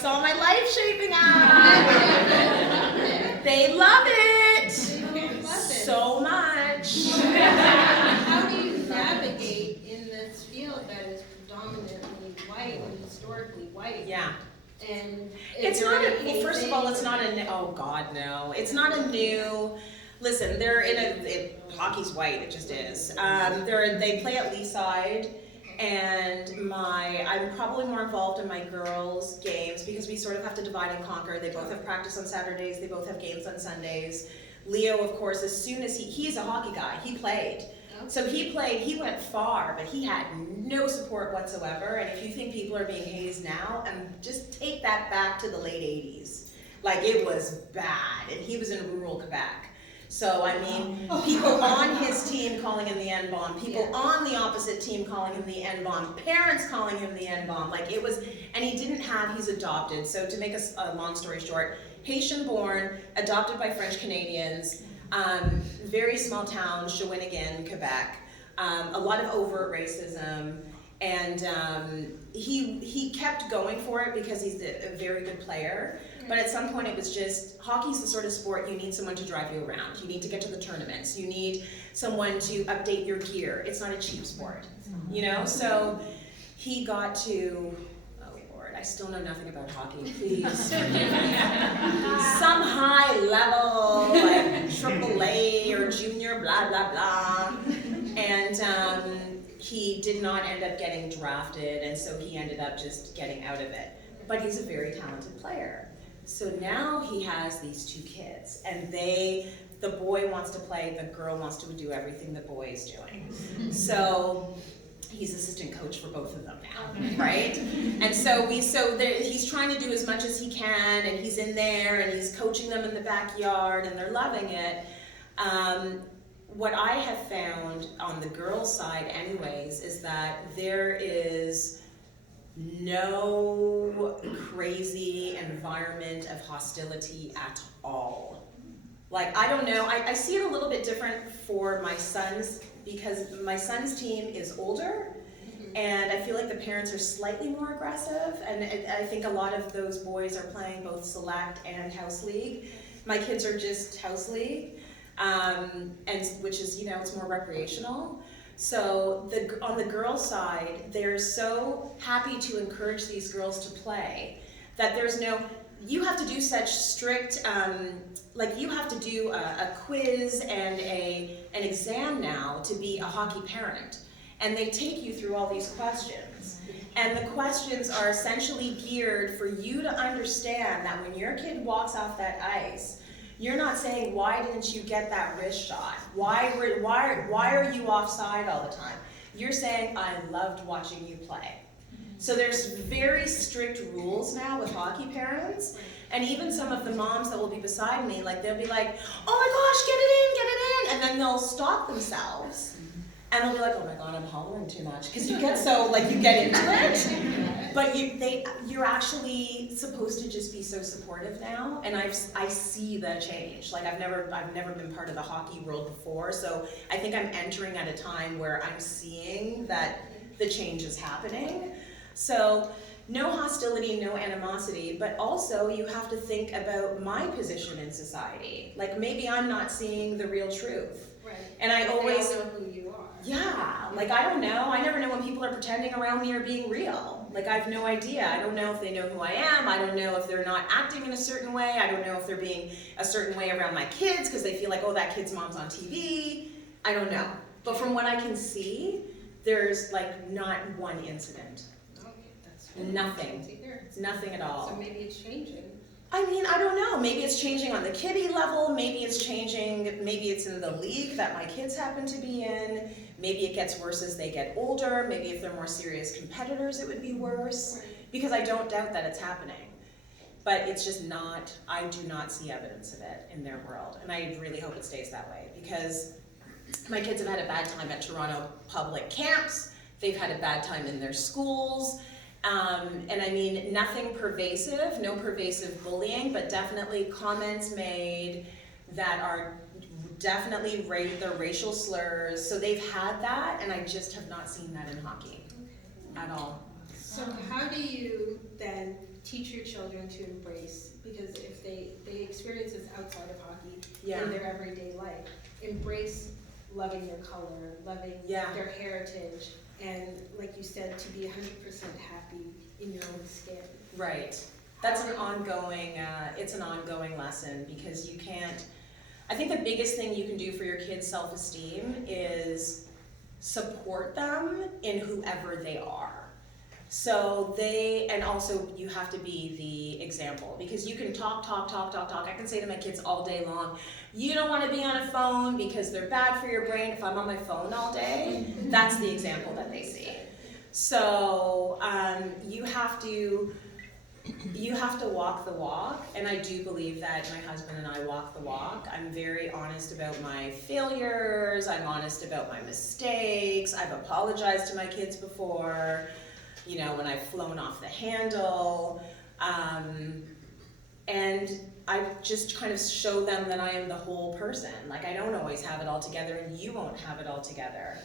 saw my life shaping up. They love it so much. How do you navigate in this field that is predominantly white and historically white? Yeah. And It's not a, well, first of all, it's not a, oh God, no. It's not a new, listen, they're in a, hockey's white, it just is. They play at Leaside, and I'm probably more involved in my girls' games because we sort of have to divide and conquer. They both have practice on Saturdays, they both have games on Sundays. Leo, of course, as soon as he's a hockey guy, he played. So he went far, but he had no support whatsoever. And if you think people are being hazed now, just take that back to the late 80s. Like, it was bad, and he was in rural Quebec. So, I mean, people on his team calling him the N-bomb, people on the opposite team calling him the N-bomb, parents calling him the N-bomb. Like, it was, and he's adopted. So to make a long story short, Haitian-born, adopted by French Canadians, very small town, Shawinigan, Quebec, a lot of overt racism, and he kept going for it because he's a very good player. But at some point it was just, hockey's the sort of sport you need someone to drive you around. You need to get to the tournaments. You need someone to update your gear. It's not a cheap sport, you know? So he got to, oh Lord, I still know nothing about hockey, please. Some high level, like AAA or junior, blah, blah, blah. And he did not end up getting drafted, and so he ended up just getting out of it. But he's a very talented player. So now he has these two kids, and the boy wants to play, the girl wants to do everything the boy is doing. So he's assistant coach for both of them now, right? And so he's trying to do as much as he can, and he's in there, and he's coaching them in the backyard, and they're loving it. What I have found on the girls' side anyways is that there is no crazy environment of hostility at all. Like, I don't know, I see it a little bit different for my sons because my son's team is older, and I feel like the parents are slightly more aggressive, and I think a lot of those boys are playing both select and house league. My kids are just house league, and which is, you know, it's more recreational. So on the girls' side, they're so happy to encourage these girls to play that there's no, you have to do such strict, like you have to do a quiz and an exam now to be a hockey parent. And they take you through all these questions. And the questions are essentially geared for you to understand that when your kid walks off that ice, you're not saying, why didn't you get that wrist shot? Why are you offside all the time? You're saying, I loved watching you play. So there's very strict rules now with hockey parents. And even some of the moms that will be beside me, like they'll be like, oh my gosh, get it in. And then they'll stop themselves. And they'll be like, oh my God, I'm hollering too much. Because you get so, like, you get into it. But you're actually supposed to just be so supportive now. And I see the change. Like, I've never been part of the hockey world before. So I think I'm entering at a time where I'm seeing that the change is happening. So no hostility, no animosity, but also you have to think about my position in society. Like, maybe I'm not seeing the real truth. Right. And I always know who you are. Yeah, like I don't know. I never know when people are pretending around me or being real. Like, I have no idea. I don't know if they know who I am. I don't know if they're not acting in a certain way. I don't know if they're being a certain way around my kids because they feel like, oh, that kid's mom's on TV. I don't know. But from what I can see, there's like not one incident. Okay, that's Nothing. Nothing at all. So maybe it's changing. I mean, I don't know. Maybe it's changing on the kiddie level. Maybe it's changing. Maybe it's in the league that my kids happen to be in. Maybe it gets worse as they get older. Maybe if they're more serious competitors, it would be worse. Because I don't doubt that it's happening. But it's just not, I do not see evidence of it in their world. And I really hope it stays that way. Because my kids have had a bad time at Toronto public camps. They've had a bad time in their schools. And I mean, nothing pervasive, no pervasive bullying, but definitely comments made that are definitely the racial slurs. So they've had that, and I just have not seen that in hockey at all. So how do you then teach your children to embrace, because if they experience this outside of hockey Yeah. in their everyday life, embrace loving their color, loving Yeah. their heritage, and like you said, to be 100% happy in your own skin. Right. That's an ongoing, it's an ongoing lesson, because you can't, I think the biggest thing you can do for your kids' self-esteem is support them in whoever they are. So and also you have to be the example, because you can talk. I can say to my kids all day long, you don't want to be on a phone because they're bad for your brain. If I'm on my phone all day, that's the example that they see. So you have to walk the walk, and I do believe that my husband and I walk the walk. I'm very honest about my failures, I'm honest about my mistakes, I've apologized to my kids before, you know, when I've flown off the handle, and I just kind of show them that I am the whole person. Like, I don't always have it all together, and you won't have it all together.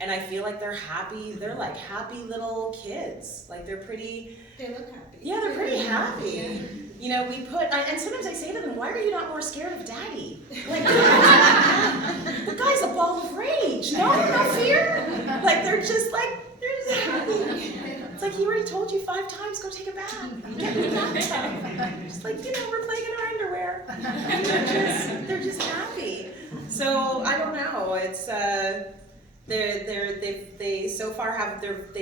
And I feel like they're happy, they're like happy little kids. Like, they're pretty... They look happy. Yeah, they're pretty happy. You know, and sometimes I say to them, why are you not more scared of daddy? Like, the guy's a ball of rage. No fear. Like, they're just happy. It's like, he already told you 5 times, go take a bath. Get in the bathtub. Just like, you know, we're playing in our underwear. They're just happy. So, I don't know, it's, they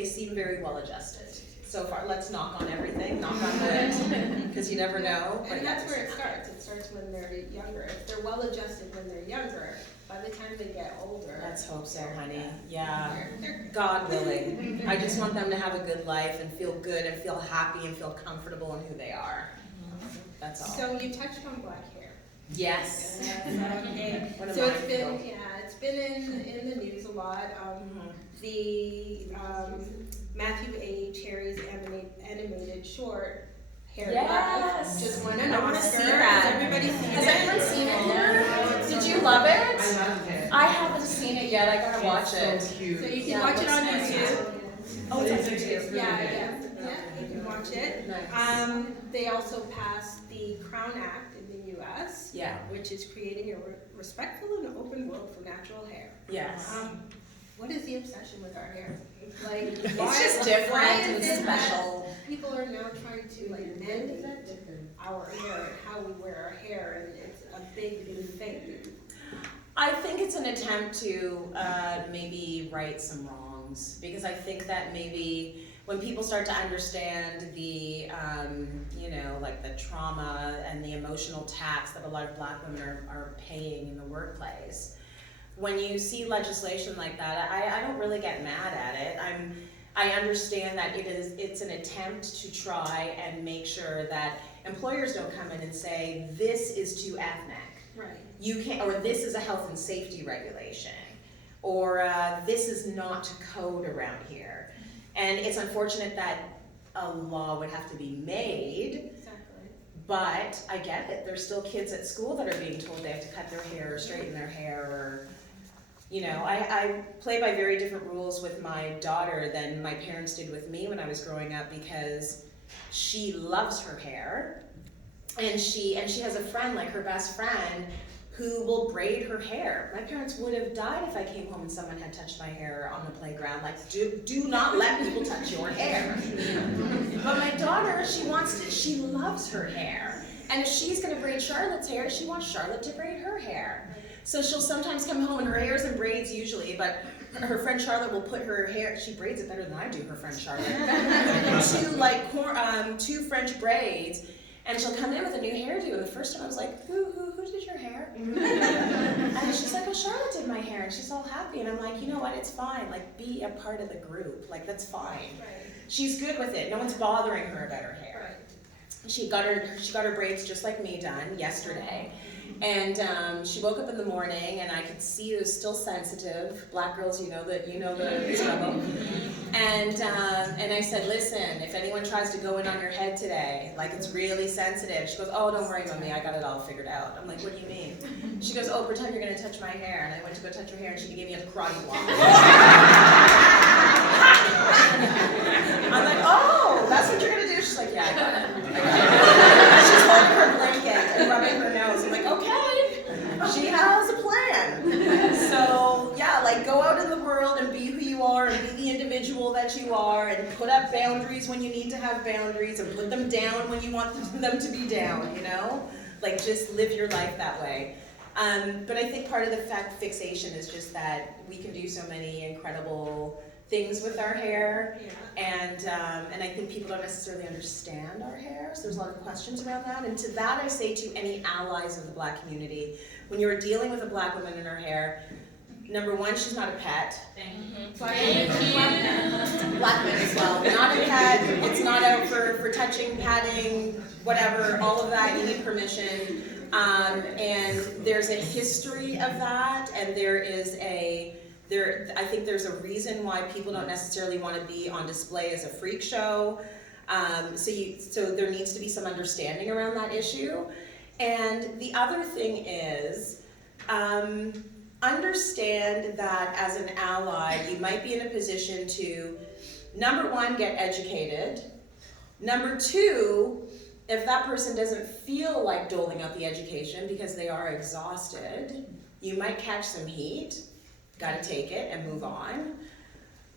seem very well adjusted. So far, let's knock on everything, knock on wood, because you never know. And that's where it starts. It starts when they're younger. If they're well adjusted when they're younger, by the time they get older. Let's hope so, honey. Yeah. God willing. I just want them to have a good life and feel good and feel happy and feel comfortable in who they are. That's all. So you touched on black hair. Yes. Okay. What So am it's I been, feel? it's been in the news a lot. The Matthew A. Cherry's animated short, Hair Yes. Love, just won an I wanna Oscar. see that. Has everybody seen Has it? everyone seen it here? Did you love it? I haven't seen it yet. I gotta watch it. So you can Yeah, watch it looks on nice. YouTube. Oh, it's on YouTube. Yeah, you can watch it. Nice. They also passed the Crown Act in the U.S., Yeah. which is creating a respectful and open world for natural hair. Yes. What is the obsession with our hair? Like, It's why- just different why and is it that special. people are now trying to like mandate our hair and how we wear our hair, and it's a big new thing. I think it's an attempt to maybe right some wrongs, because I think that maybe when people start to understand the, you know, like the trauma and the emotional tax that a lot of black women are paying in the workplace, when you see legislation like that, I don't really get mad at it. I understand that it's an attempt to try and make sure that employers don't come in and say, this is too ethnic. Right. You can't, or this is a health and safety regulation, or this is not code around here. And it's unfortunate that a law would have to be made, Exactly. but I get it. There's still kids at school that are being told they have to cut their hair or straighten their hair, or, you know, I play by very different rules with my daughter than my parents did with me when I was growing up, because she loves her hair. And she has a friend, like her best friend, who will braid her hair. My parents would have died if I came home and someone had touched my hair on the playground. Like, do not let people touch your hair. But my daughter, she loves her hair. And if she's gonna braid Charlotte's hair, she wants Charlotte to braid her hair. So she'll sometimes come home and her hair's in braids usually, but her friend Charlotte will put her hair, she braids it better than I do, her friend Charlotte, two French braids. And she'll come in with a new hairdo, and the first time I was like, who did your hair? And she's like, oh, Charlotte did my hair, and she's all happy. And I'm like, you know what, it's fine. Like, be a part of the group. Like, that's fine. Right. She's good with it. No one's bothering her about her hair. Right. She got her braids just like me done yesterday. And she woke up in the morning, and I could see it was still sensitive. Black girls, you know the struggle. And I said, listen, if anyone tries to go in on your head today, like it's really sensitive. She goes, oh, don't worry, Mommy, I got it all figured out. I'm like, what do you mean? She goes, oh, pretend you're gonna touch my hair. And I went to go touch her hair, and she gave me a karate block. I'm like, oh, that's what you're gonna do? She's like, yeah, I got it. have boundaries and put them down when you want them to be down, you know? Like, just live your life that way. But I think part of the fixation is just that we can do so many incredible things with our hair, and I think people don't necessarily understand our hair, so there's a lot of questions around that. And to that I say to any allies of the Black community, when you're dealing with a Black woman in her hair, number one, she's not a pet. Thank you. Black men as well. Not a pet, it's not out for touching, patting, whatever, all of that, you need permission. And there's a history of that, and I think there's a reason why people don't necessarily want to be on display as a freak show. So there needs to be some understanding around that issue. And the other thing is, understand that as an ally, you might be in a position to, number one, get educated. Number two, if that person doesn't feel like doling out the education because they are exhausted, you might catch some heat. Got to take it and move on.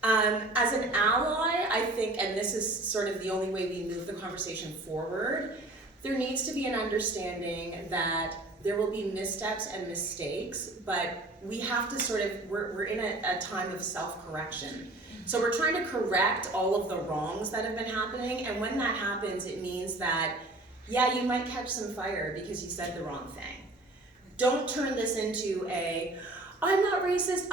As an ally, I think, and this is sort of the only way we move the conversation forward, there needs to be an understanding that there will be missteps and mistakes, but we have to sort of, we're in a time of self-correction. So we're trying to correct all of the wrongs that have been happening, and when that happens, it means that, yeah, you might catch some fire because you said the wrong thing. Don't turn this into I'm not racist,